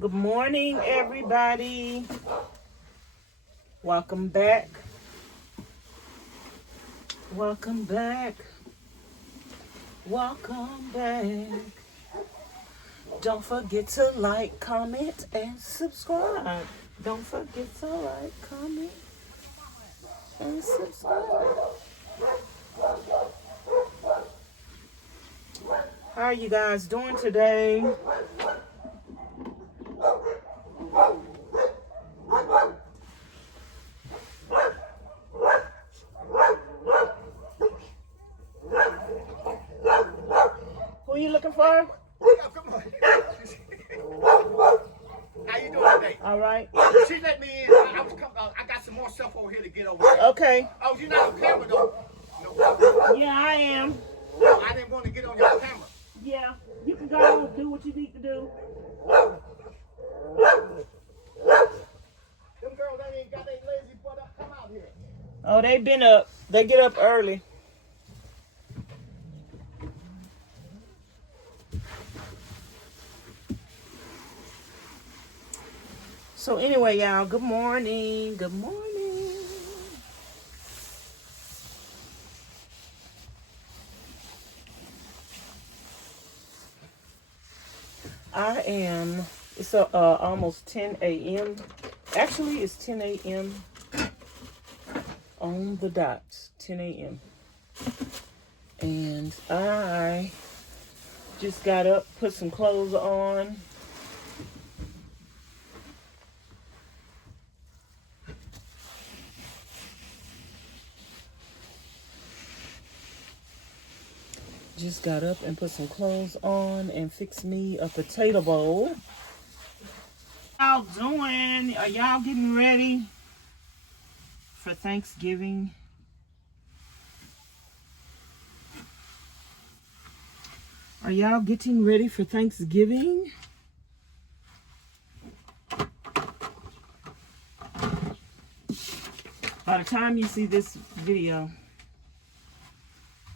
Good morning, everybody. Welcome back. Welcome back. Welcome back. Don't forget to like, comment, and subscribe. Don't forget to like, comment, and subscribe. How are you guys doing today? Who are you looking for? How you doing today? All right. She let me in. I got some more stuff over here to get over there. Okay. Oh, you're not on camera though. No. Yeah, I am. No, I didn't want to get on your camera. Yeah, you can go and do what you need to do. Them girls ain't got their lazy butt up. Come out here. Oh, they've been up. They get up early. So anyway, y'all, good morning. Good morning. It's almost 10 a.m. Actually, it's 10 a.m. on the dot, 10 a.m. And I just got up, put some clothes on. Just got up and put some clothes on and fixed me a potato bowl. How y'all doing? Are y'all getting ready for Thanksgiving? Are y'all getting ready for Thanksgiving? By the time you see this video,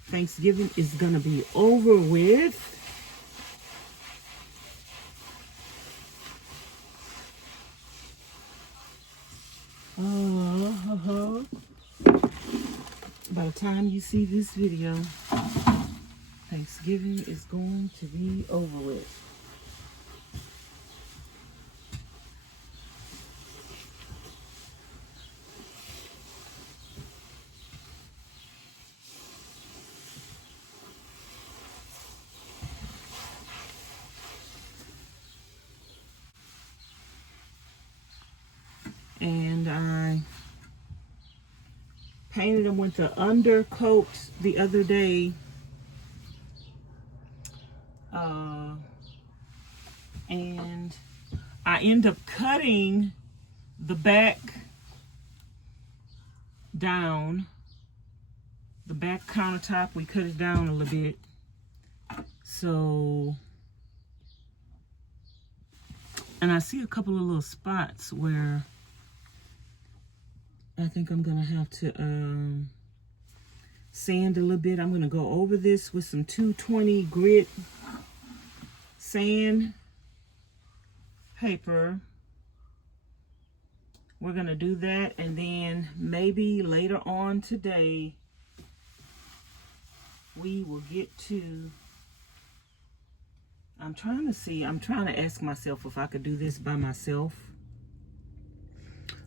Thanksgiving is gonna be over with. By the time you see this video, Thanksgiving is going to be over with. And I painted them with the undercoat the other day. And I end up cutting the back down. The back countertop, we cut it down a little bit. So, and I see a couple of little spots where I think I'm gonna have to sand a little bit. I'm gonna go over this with some 220 grit sand paper. We're gonna do that, and then maybe later on today we will get to, I'm trying to ask myself if I could do this by myself.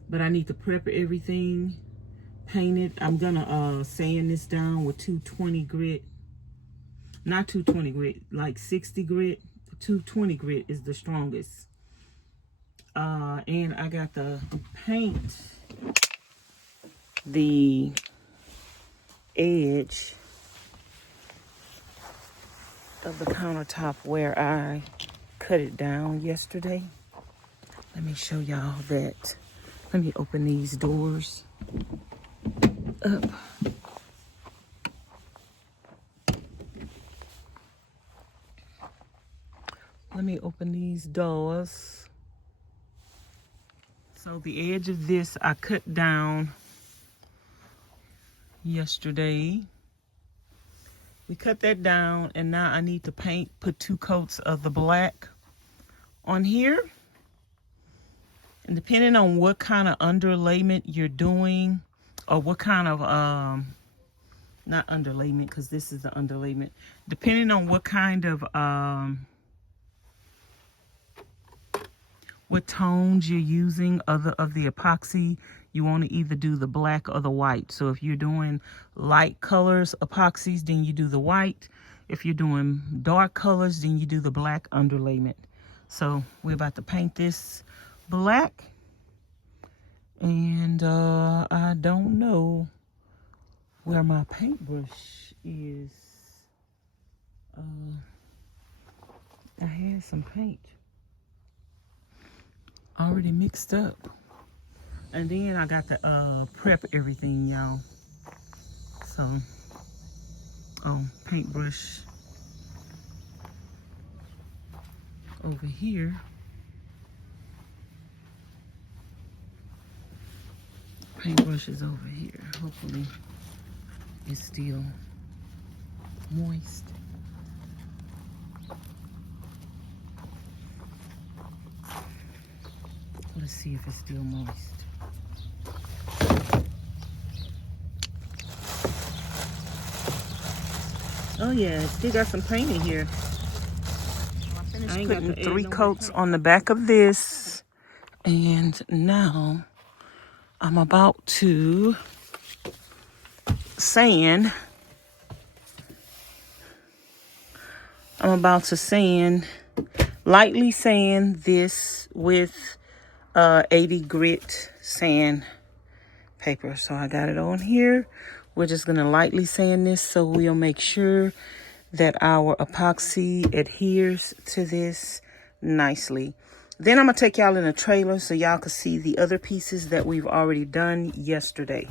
But I need to prep everything, paint it. I'm gonna sand this down with 220 grit. Not 220 grit, like 60 grit. 220 grit is the strongest. And I got to paint the edge of the countertop where I cut it down yesterday. Let me show y'all that. Let me open these doors up. Let me open these doors. So the edge of this I cut down yesterday. We cut that down, and now I need to put 2 coats of the black on here. And depending on what kind of underlayment you're doing, or what kind of, not underlayment, because this is the underlayment. Depending on what kind of, what tones you're using of the epoxy, you want to either do the black or the white. So if you're doing light colors epoxies, then you do the white. If you're doing dark colors, then you do the black underlayment. So we're about to paint this black. And I don't know where my paintbrush is. I had some paint already mixed up. And then I got to prep everything, y'all. So, paintbrush over here. Paintbrush is over here. Hopefully it's still moist. Let's see if it's still moist. Oh yeah, it still got some paint in here. I ain't putting 3 coats on the back of this. And now I'm about to sand. Lightly sand this with 80 grit sand paper. So I got it on here. We're just gonna lightly sand this so we'll make sure that our epoxy adheres to this nicely. Then I'm gonna take y'all in a trailer so y'all can see the other pieces that we've already done yesterday.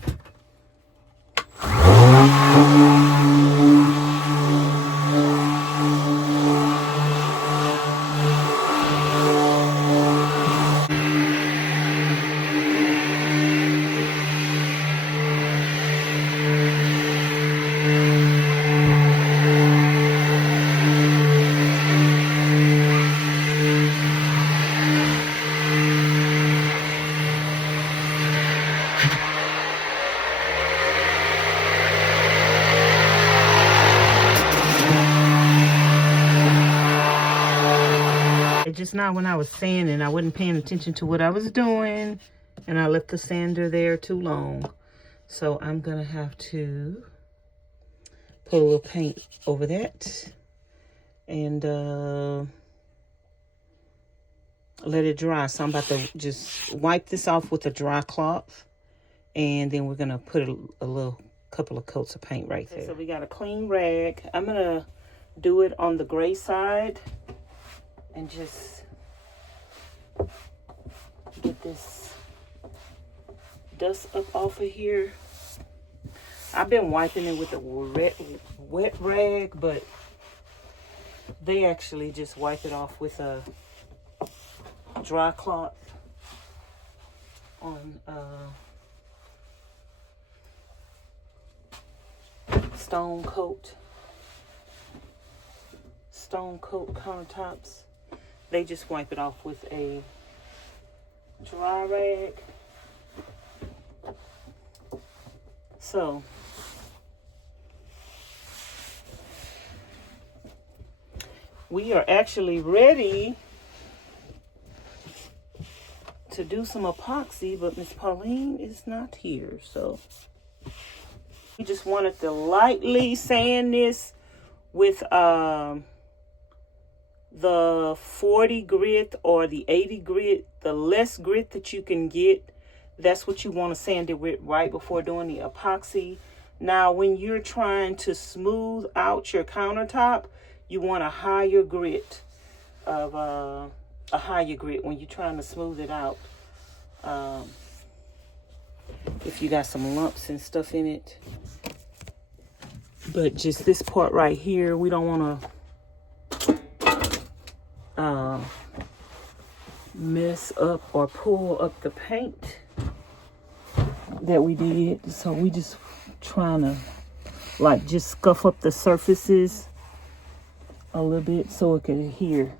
Just now when I was sanding, I wasn't paying attention to what I was doing, and I left the sander there too long. So I'm gonna have to put a little paint over that and let it dry. So I'm about to just wipe this off with a dry cloth, and then we're gonna put a couple of coats of paint right there. So we got a clean rag. I'm gonna do it on the gray side and just get this dust up off of here. I've been wiping it with a wet rag, but they actually just wipe it off with a dry cloth on stone coat countertops. They just wipe it off with a dry rag. So we are actually ready to do some epoxy, but Miss Pauline is not here. So we just wanted to lightly sand this with the 40 grit or the 80 grit, the less grit that you can get. That's what you want to sand it with right before doing the epoxy. Now, when you're trying to smooth out your countertop, you want a higher grit of when you're trying to smooth it out. If you got some lumps and stuff in it. But just this part right here, we don't want to mess up or pull up the paint that we did. So we just trying to like just scuff up the surfaces a little bit so it can adhere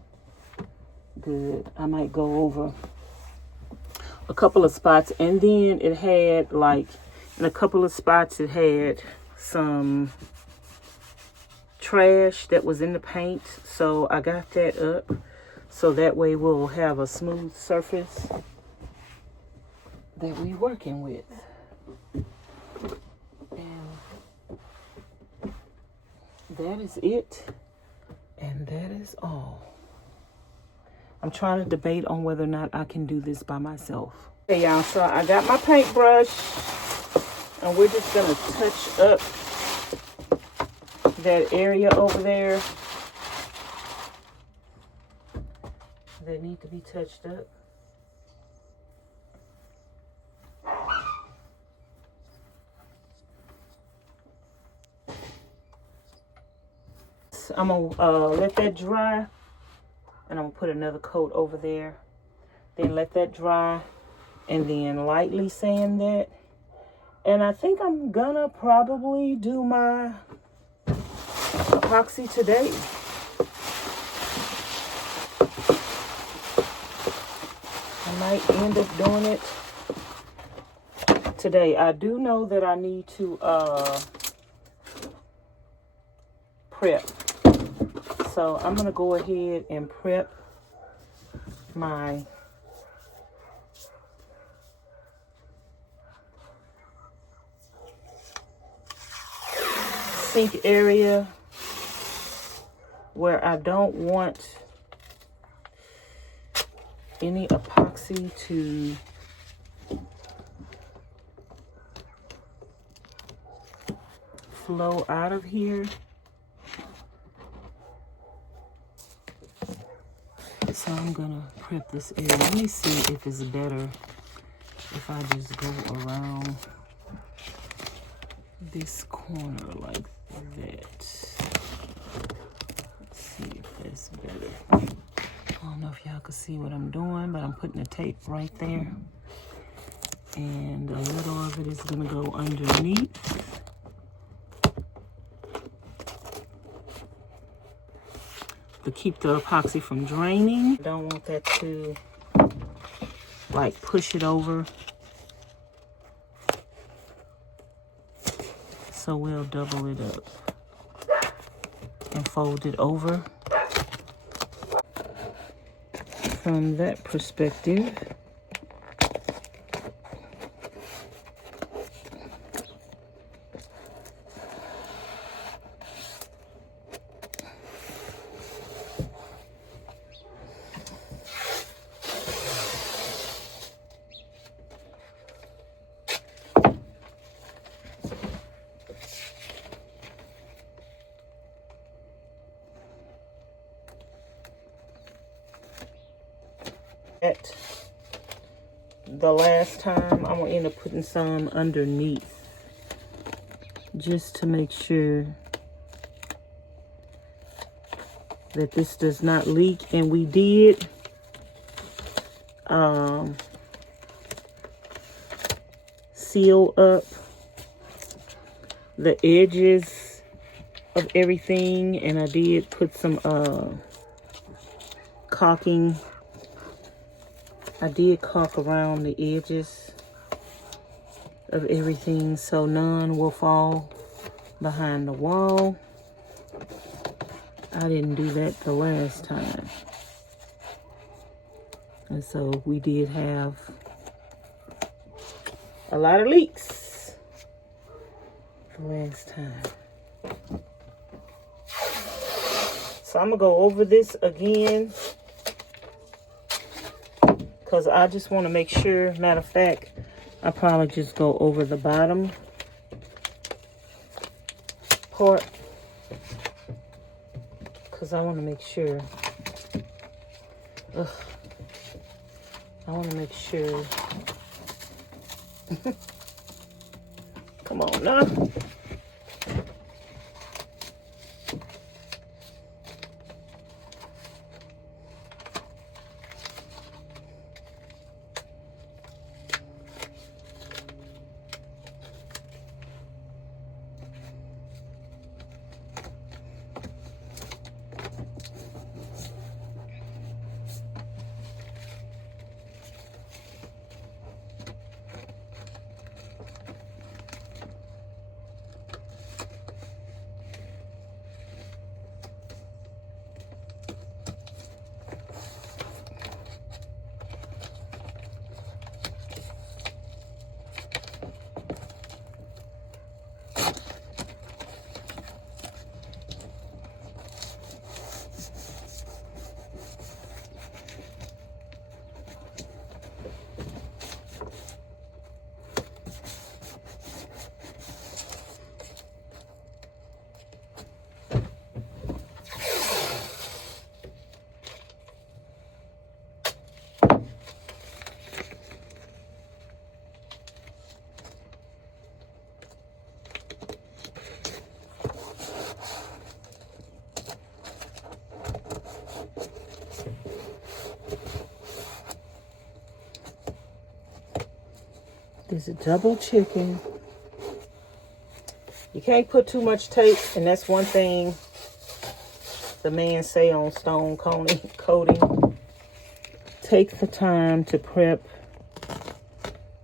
good. I might go over a couple of spots, and then it had like in a couple of spots it had some trash that was in the paint, so I got that up so that way we'll have a smooth surface that we're working with. And that is it, and that is all. I'm trying to debate on whether or not I can do this by myself. Okay, y'all, so I got my paintbrush, and we're just gonna touch up that area over there that need to be touched up. I'm gonna let that dry, and I'm gonna put another coat over there, then let that dry, and then lightly sand that. And I think I'm gonna probably do my epoxy today. I might end up doing it today. I do know that I need to prep. So I'm gonna go ahead and prep my sink area where I don't want any epoxy to flow out of here. So I'm gonna prep this area. Let me see if it's better if I just go around this corner like that. Let's see if that's better. I don't know if y'all can see what I'm doing, but I'm putting the tape right there. And a little of it is gonna go underneath. To keep the epoxy from draining. Don't want that to like push it over. So we'll double it up and fold it over. From that perspective, the last time I'm gonna end up putting some underneath just to make sure that this does not leak. And we did seal up the edges of everything, and I did put some caulking. I did caulk around the edges of everything so none will fall behind the wall. I didn't do that the last time. And so we did have a lot of leaks the last time. So I'm gonna go over this again, because I just want to make sure. Matter of fact, I'll probably just go over the bottom part, because I want to make sure. I want to make sure. Come on now. This is double chicken. You can't put too much tape, and that's one thing the man say on stone coating. Take the time to prep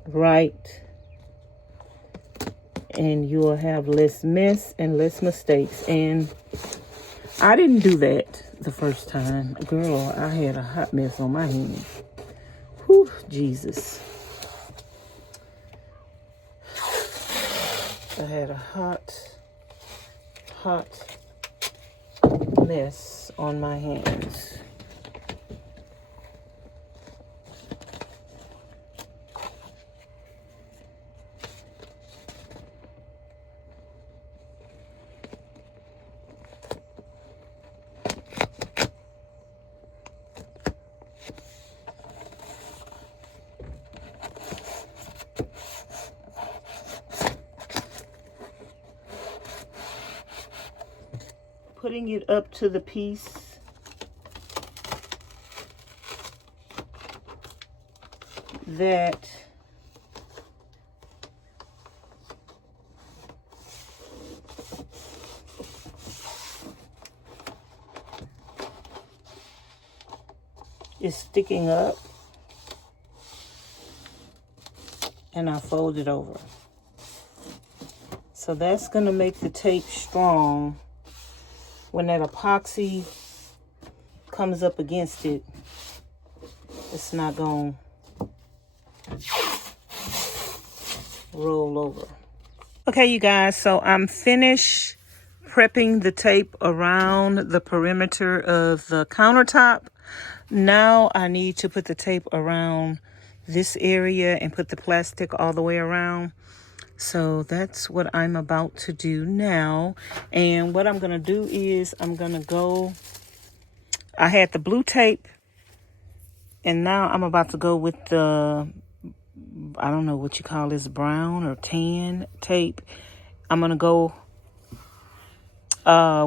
right, and you'll have less mess and less mistakes. And I didn't do that the first time. Girl, I had a hot mess on my hands. Whew, Jesus. I had a hot mess on my hands. Putting it up to the piece that is sticking up, and I fold it over. So that's going to make the tape strong. When that epoxy comes up against it, it's not going to roll over. Okay, you guys, so I'm finished prepping the tape around the perimeter of the countertop. Now I need to put the tape around this area and put the plastic all the way around. So that's what I'm about to do now. And what I'm going to do is I'm going to go, I had the blue tape, and now I'm about to go with the, I don't know what you call this, brown or tan tape. I'm going to go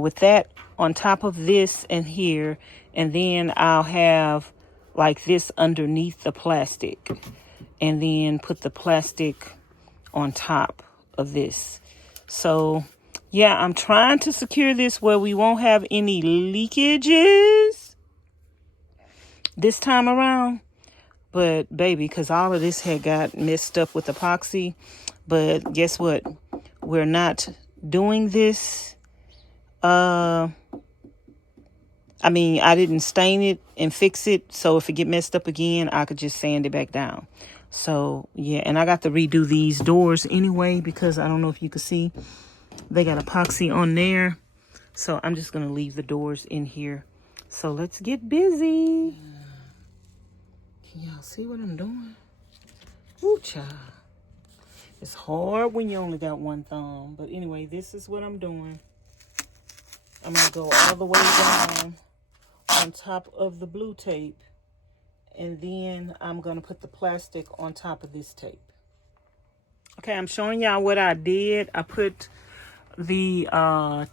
with that on top of this and here, and then I'll have like this underneath the plastic, and then put the plastic on top of this. So yeah, I'm trying to secure this where we won't have any leakages this time around. But baby, because all of this had got messed up with epoxy. But guess what? We're not doing this. I mean, I didn't stain it and fix it. So if it get messed up again, I could just sand it back down. So yeah, and I got to redo these doors anyway, because I don't know if you can see, they got epoxy on there. So I'm just going to leave the doors in here. So let's get busy. Can y'all see what I'm doing? Ooh, child. It's hard when you only got one thumb. But anyway, this is what I'm doing. I'm going to go all the way down on top of the blue tape. And then I'm going to put the plastic on top of this tape. Okay, I'm showing y'all what I did. I put the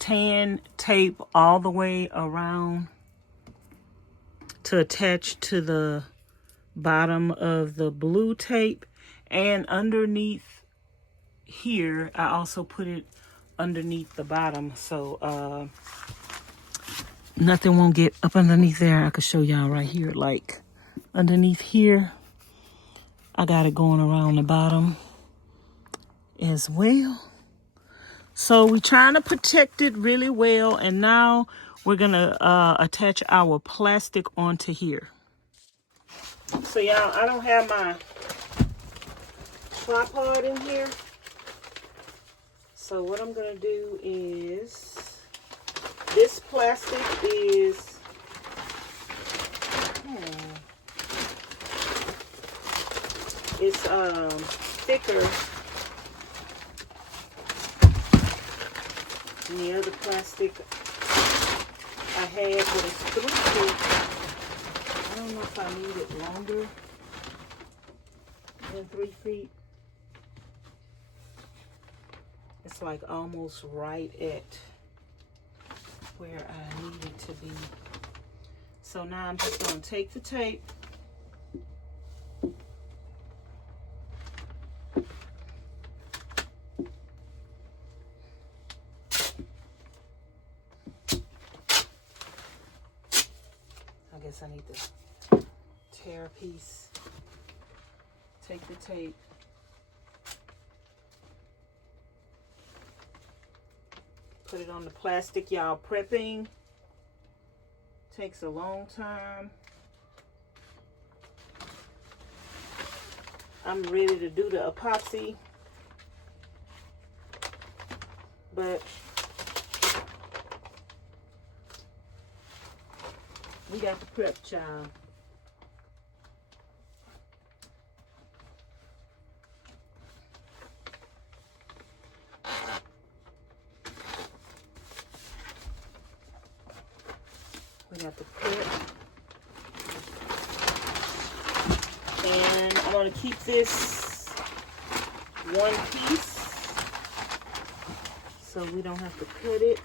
tan tape all the way around to attach to the bottom of the blue tape. And underneath here, I also put it underneath the bottom. So nothing won't get up underneath there. I could show y'all right here, like underneath here, I got it going around the bottom as well. So we're trying to protect it really well. And now we're going to attach our plastic onto here. So y'all, I don't have my tripod in here. So what I'm going to do is, this plastic is, it's thicker than the other plastic I had, but it's 3 feet. I don't know if I need it longer than 3 feet. It's like almost right at where I need it to be. So now I'm just going to take the tape, need to tear a piece. Take the tape. Put it on the plastic, y'all. Prepping takes a long time. I'm ready to do the epoxy, but we got the prep, child. We got the prep. And I'm going to keep this one piece so we don't have to cut it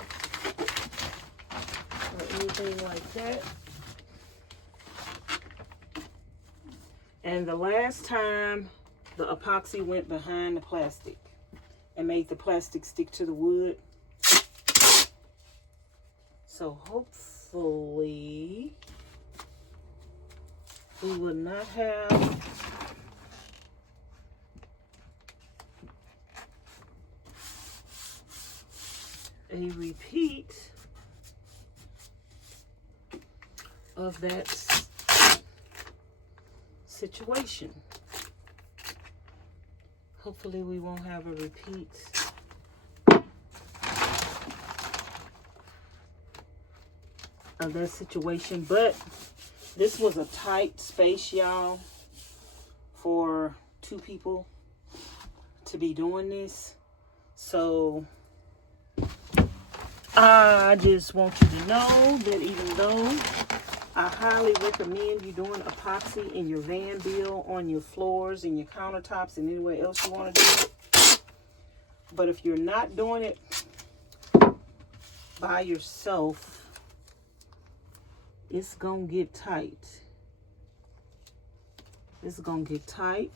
or anything like that. And the last time the epoxy went behind the plastic and made the plastic stick to the wood. So hopefully we will not have a repeat of that situation. Hopefully we won't have a repeat of that situation, but this was a tight space, y'all, for 2 people to be doing this. So I just want you to know that even though I highly recommend you doing epoxy in your van bill, on your floors, in your countertops, and anywhere else you want to do it, but if you're not doing it by yourself, it's gonna get tight. It's gonna get tight.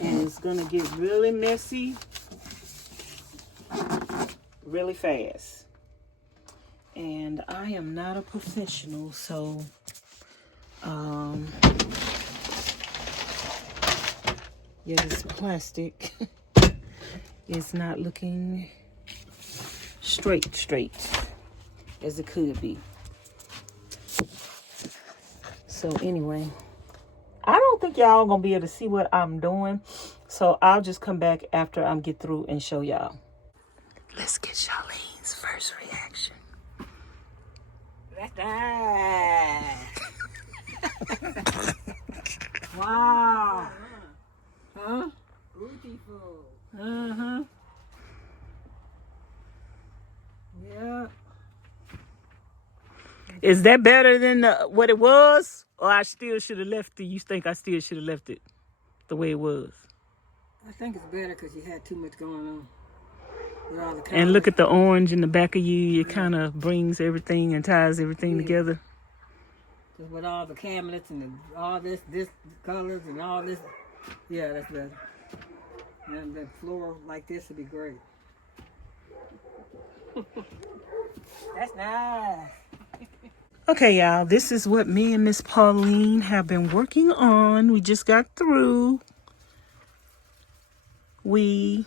And it's gonna get really messy really fast. And I am not a professional, so yeah, this plastic is not looking straight as it could be. So anyway, I don't think y'all gonna be able to see what I'm doing, so I'll just come back after I get through and show y'all. Let's get Charlene's first reaction. That's nice. Wow. Huh? Beautiful. Uh-huh. Yeah. Is that better than what it was? Or I still should have left it? You think I still should have left it the way it was? I think it's better because you had too much going on. With all the And look at the orange in the back of you. It Yeah. kind of brings everything and ties everything Yeah. together. Because with all the cabinets and all this colors and all this, yeah, that's better. And the floor like this would be great. That's nice. Okay, y'all, this is what me and Miss Pauline have been working on. We just got through. We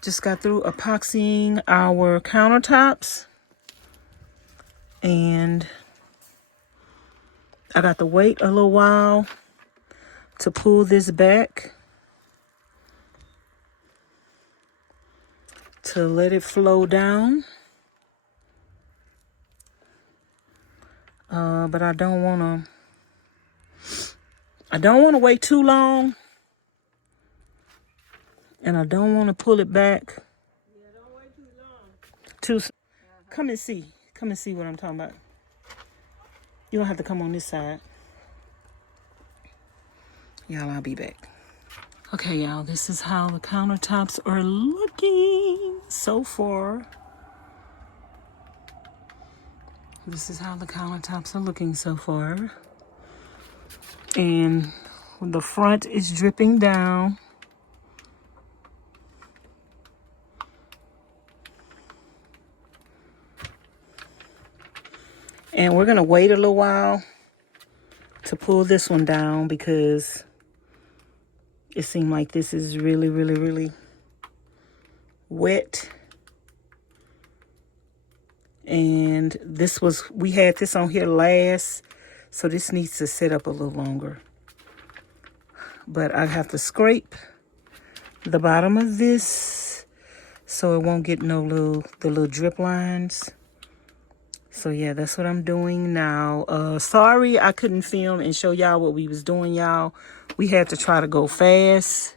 just got through epoxying our countertops. And I got to wait a little while to pull this back, to let it flow down. But I don't want to wait too long, and I don't want to pull it back. Yeah, don't wait too long. Come and see what I'm talking about. You don't have to come on this side. Y'all, I'll be back. Okay, y'all, this is how the countertops are looking so far. This is how the countertops are looking so far. And the front is dripping down. And we're gonna wait a little while to pull this one down because it seemed like this is really, really, really wet. And this was, we had this on here last, so this needs to sit up a little longer. But I have to scrape the bottom of this so it won't get no little drip lines. So yeah, that's what I'm doing now. Sorry I couldn't film and show y'all what we was doing, y'all. We had to try to go fast.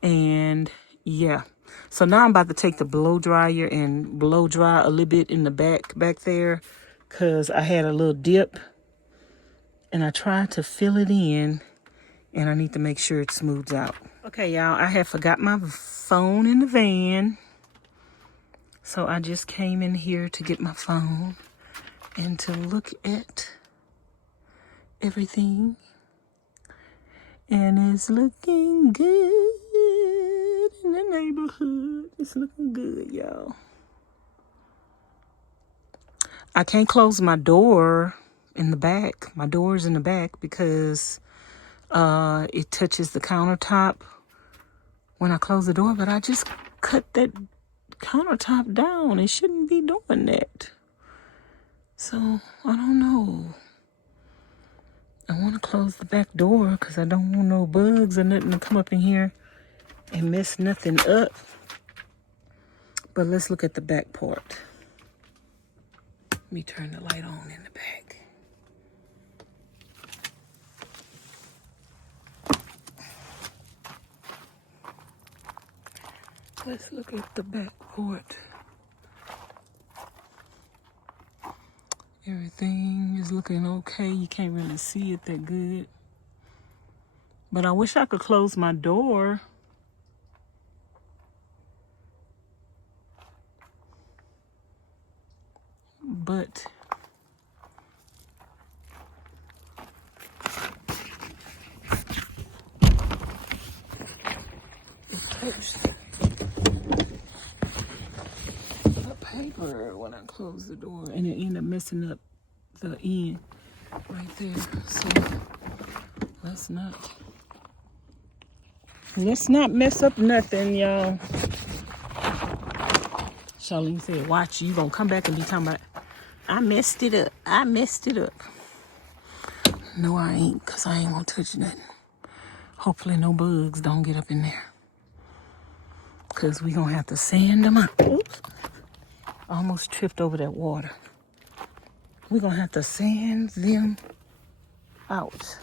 And yeah. So now I'm about to take the blow dryer and blow dry a little bit in the back there. Because I had a little dip. And I tried to fill it in. And I need to make sure it smooths out. Okay, y'all. I had forgot my phone in the van. So I just came in here to get my phone. And to look at everything. And it's looking good in the neighborhood. It's looking good, y'all. I can't close my door in the back. My door's in the back because it touches the countertop when I close the door. But I just cut that countertop down. It shouldn't be doing that. So, I don't know. I want to close the back door because I don't want no bugs or nothing to come up in here and mess nothing up. But let's look at the back part. Let me turn the light on in the back. Let's look at the back part. Everything is looking okay. You can't really see it that good. But I wish I could close my door. But it touched the paper when I closed the door, and it ended up messing up the end right there. So let's not mess up nothing, y'all. Charlene said, watch, you gonna come back and be talking about, I messed it up. I messed it up. No, I ain't, because I ain't gonna touch nothing. Hopefully no bugs don't get up in there. Because we gonna have to sand them out. Oops. I almost tripped over that water. We're gonna have to sand them out.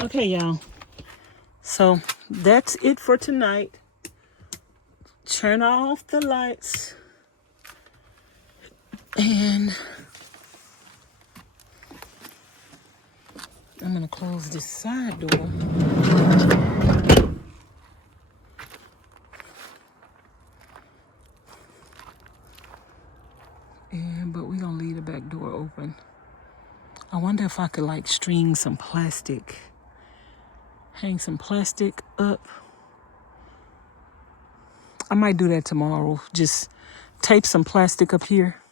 Okay, y'all. So that's it for tonight. Turn off the lights. And I'm gonna close this side door. But we're gonna leave the back door open. I wonder if I could like string some plastic. Hang some plastic up. I might do that tomorrow. Just tape some plastic up here.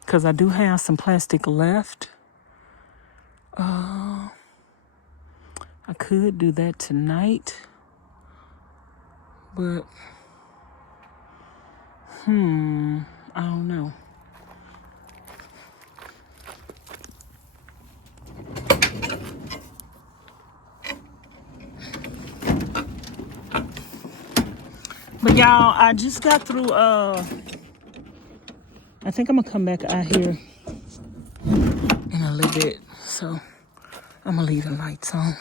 Because I do have some plastic left. I could do that tonight. But, I don't know. But y'all, I just got through, I think I'm gonna come back out here in a little bit. So, I'm gonna leave the lights on.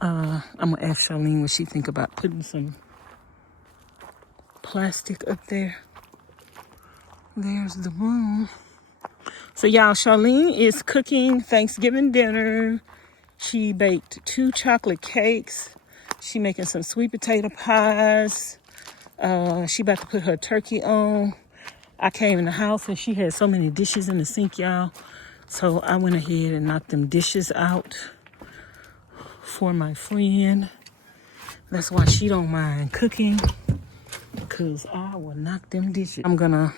I'm gonna ask Charlene what she think about putting some plastic up there. There's the room. So y'all, Charlene is cooking Thanksgiving dinner. She baked 2 chocolate cakes. She making some sweet potato pies. She about to put her turkey on. I came in the house and she had so many dishes in the sink, y'all. So I went ahead and knocked them dishes out for my friend. That's why she don't mind cooking, because I will knock them dishes. I'm gonna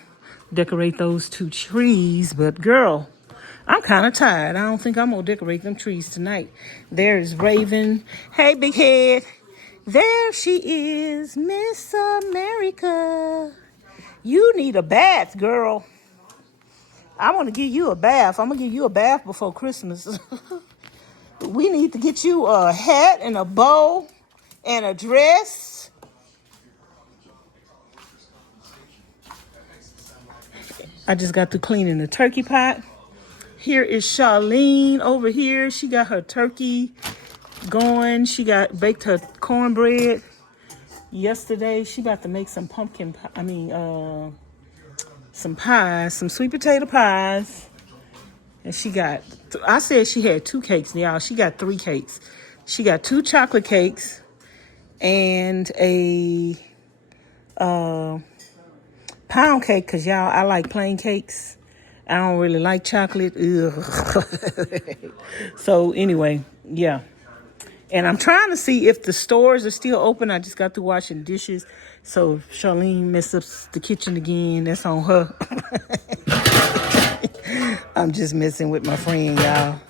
decorate those 2 trees, but girl, I'm kind of tired. I don't think I'm gonna decorate them trees tonight. There's Raven. Hey, big head. There she is, Miss America. You need a bath, girl. I want to give you a bath. I'm gonna give you a bath before Christmas. We need to get you a hat and a bow and a dress. I just got through cleaning the turkey pot. Here is Charlene over here. She got her turkey going. She got baked her cornbread yesterday. She about to make some pumpkin pie. Some pies, some sweet potato pies. And she got, I said she had 2 cakes, y'all. She got 3 cakes. She got 2 chocolate cakes and a pound cake, because y'all, I like plain cakes. I don't really like chocolate. Ugh. So anyway, yeah. And I'm trying to see if the stores are still open. I just got through washing dishes. So if Charlene messes up the kitchen again, that's on her. I'm just messing with my friend, y'all.